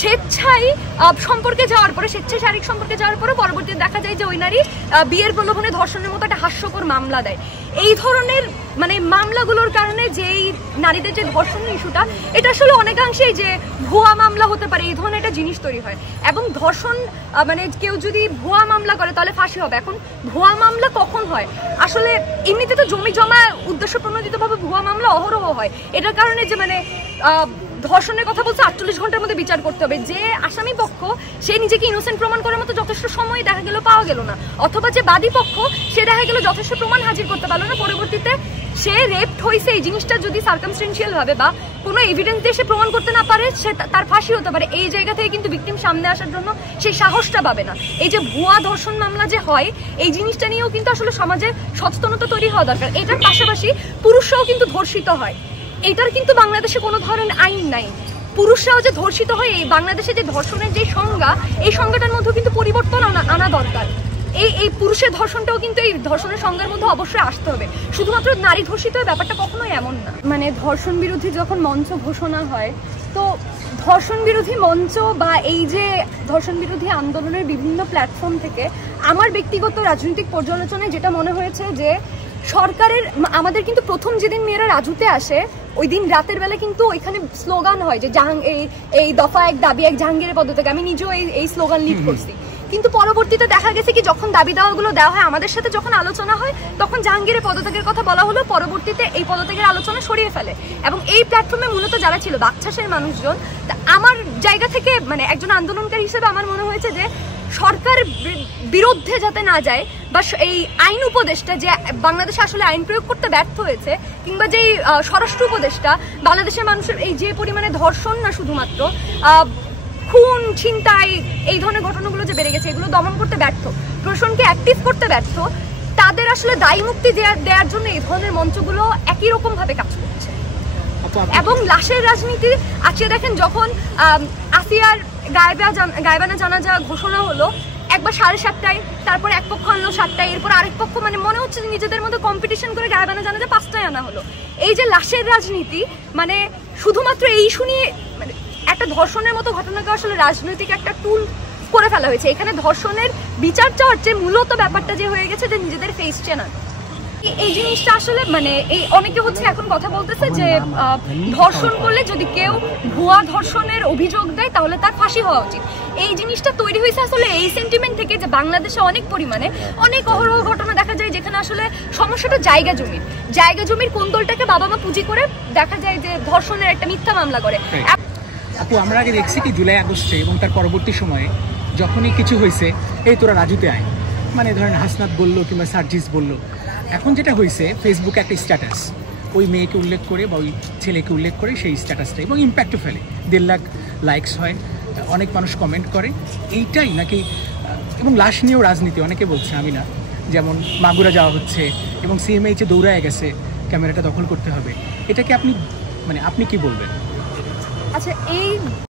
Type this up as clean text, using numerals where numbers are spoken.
স্বেচ্ছায় সম্পর্কে যাওয়ার পরে, স্বেচ্ছায় শারীরিক সম্পর্কে যাওয়ার পরে পরবর্তীতে দেখা যায় যে ওই নারী বিয়ের প্রলোভনে ধর্ষণের মতো একটা হাস্যকর মামলা দেয়। এই ধরনের মানে মামলাগুলোর কারণে যেই নারীদের যে ধর্ষণ ইস্যুটা, এটা আসলে অনেকাংশেই যে ভুয়া মামলা হতে পারে, এই ধরনের একটা জিনিস তৈরি হয়। এবং ধর্ষণ মানে কেউ যদি ভুয়া মামলা করে তাহলে ফাঁসি হবে। এখন ভুয়া মামলা কখন হয়? আসলে এমনিতে তো জমি জমা উদ্দেশ্য প্রণোদিতভাবে ভুয়া মামলা অহরহ হয়। এটার কারণে যে মানে ধর্ষণের কথা বলছে 48 ঘন্টার মধ্যে বিচার করতে হবে, যে আসামি পক্ষ সে নিজেকে ইনোসেন্ট প্রমাণ করার মতো যথেষ্ট সময় দেখা গেল পাওয়া গেল না, অথবা যে বাদী পক্ষ সে দেখা গেল যথেষ্ট প্রমাণ হাজির করতে পারলো না, পরবর্তীতে সে রেপড হয়েছে এই জিনিসটা যদি সার্কামস্টেন্সিয়াল ভাবে বা কোনো এভিডেন্স দিয়ে সে প্রমাণ করতে না পারে, সে তার ফাঁসি হতে পারে। এই জায়গা থেকে কিন্তু ভিকটিম সামনে আসার জন্য সেই সাহসটা পাবে না। এই যে ভুয়া ধর্ষণ মামলা যে হয়, এই জিনিসটা নিয়েও কিন্তু আসলে সমাজে সচেতনতা তৈরি হওয়া দরকার। এটার পাশাপাশি পুরুষরাও কিন্তু ধর্ষিত হয়, এটার কিন্তু বাংলাদেশে কোনো ধরনের আইন নাই। পুরুষরাও যে ধর্ষিত হয়, এই বাংলাদেশে যে ধর্ষণের যে সংজ্ঞা, এই সংজ্ঞাটার মধ্যে কিন্তু পরিবর্তন আনা দরকার। এই পুরুষের ধর্ষণটাও কিন্তু এই ধর্ষণের সংজ্ঞার মধ্যে অবশ্যই আসতে হবে। শুধুমাত্র নারী ধর্ষিত হয় ব্যাপারটা কখনোই এমন না। মানে ধর্ষণ বিরোধী যখন মঞ্চ ঘোষণা হয়, তো ধর্ষণ বিরোধী মঞ্চ বা এই যে ধর্ষণ বিরোধী আন্দোলনের বিভিন্ন প্ল্যাটফর্ম থেকে আমার ব্যক্তিগত রাজনৈতিক পর্যালোচনায় যেটা মনে হয়েছে যে সরকারের, আমাদের কিন্তু প্রথম যেদিন মেয়েরা রাজুতে আসে ওই দিন রাতের বেলা কিন্তু ওইখানে স্লোগান হয় যে এই দফা এক দাবি এক জাহাঙ্গীরের পদত্যাগ। আমি নিজেও এই স্লোগান লিড করছি। কিন্তু পরবর্তীতে দেখা গেছে কি যখন দাবি দাওয়াগুলো দেওয়া হয়, আমাদের সাথে যখন আলোচনা হয়, তখন জাহাঙ্গীরের পদত্যাগের কথা বলা হলো, পরবর্তীতে এই পদত্যাগের আলোচনা সরিয়ে ফেলে। এবং এই প্ল্যাটফর্মে মূলত যারা ছিল বাকছাসের মানুষজন, আমার জায়গা থেকে মানে একজন আন্দোলনকারী হিসেবে আমার মনে হয়েছে যে সরকার বিরুদ্ধে যাতে না যায়, বা এই আইন উপদেষ্টা যে বাংলাদেশে আসলে আইন প্রয়োগ করতে ব্যর্থ হয়েছে, কিংবা যে স্বরাষ্ট্র উপদেষ্টা বাংলাদেশের মানুষের এই যে পরিমাণে ধর্ষণ না শুধুমাত্র খুন ছিনতাই এই ধরনের ঘটনাগুলো যে বেড়ে গেছে, এগুলো দমন করতে ব্যর্থ, প্রশাসনকে অ্যাক্টিভ করতে ব্যর্থ, তাদের আসলে দায়ী মুক্তি দেওয়ার জন্য এই ধরনের মঞ্চগুলো একই রকম ভাবে কাজ করছে। এবং লাশের রাজনীতি আজকে দেখেন, যখন আসিয়ার গায়েবানা জানাজা ঘোষণা হলো, একবার 7:30টায়, তারপর এক পক্ষ আনলো 7টায়, এরপর আরেক পক্ষ, মানে মনে হচ্ছে নিজেদের মধ্যে কম্পিটিশন করে গায়েবানা জানাজা 5টায় আনা হলো। এই যে লাশের রাজনীতি, মানে শুধুমাত্র এই ইস্যু নিয়ে মানে একটা ধর্ষণের মতো ঘটনাকে আসলে রাজনৈতিক একটা টুল করে ফেলা হয়েছে। এখানে ধর্ষণের বিচার চাওয়ার চেয়ে মূলত ব্যাপারটা যে হয়ে গেছে যে নিজেদের ফেস চেনা। এই জিনিসটা আসলে মানে এই অনেকে হচ্ছে এখন কথা বলতেছে যে ধর্ষণ করলে যদি কেউ ভুয়া ধর্ষণের অভিযোগ দেয় তাহলে তার ফাঁসি হওয়া উচিত। এই জিনিসটা তৈরি হয়েছে আসলে এই সেন্টিমেন্ট থেকে যে বাংলাদেশে অনেক পরিমাণে অনেক অহরহ ঘটনা দেখা যায় যেখানে আসলে সমস্যাটা জায়গা জমির কোন দলটাকে বাবা মা পুঁজি করে দেখা যায় যে ধর্ষণের একটা মিথ্যা মামলা করে। আপু, আমরা আগে দেখছি কি জুলাই আগস্টে এবং তার পরবর্তী সময়ে যখনই কিছু হয়েছে, এই তোরা রাজুতে আয়, মানে ধরেন হাসনাত বললো কিংবা সার্জিস বললো। এখন যেটা হয়েছে, ফেসবুকে একটা স্ট্যাটাস ওই মেয়েকে উল্লেখ করে বা ওই ছেলেকে উল্লেখ করে সেই স্ট্যাটাসটা এবং ইম্প্যাক্টও ফেলে, 1.5 লাখ লাইকস হয়, অনেক মানুষ কমেন্ট করে। এইটাই নাকি? এবং লাশ নিয়েও রাজনীতি অনেকে বলছে, আমি না, যেমন মাগুরা যাওয়া হচ্ছে এবং সিএমএইচে দৌড়ায় গেছে ক্যামেরাটা দখল করতে হবে। এটাকে আপনি কি বলবেন? আচ্ছা, এই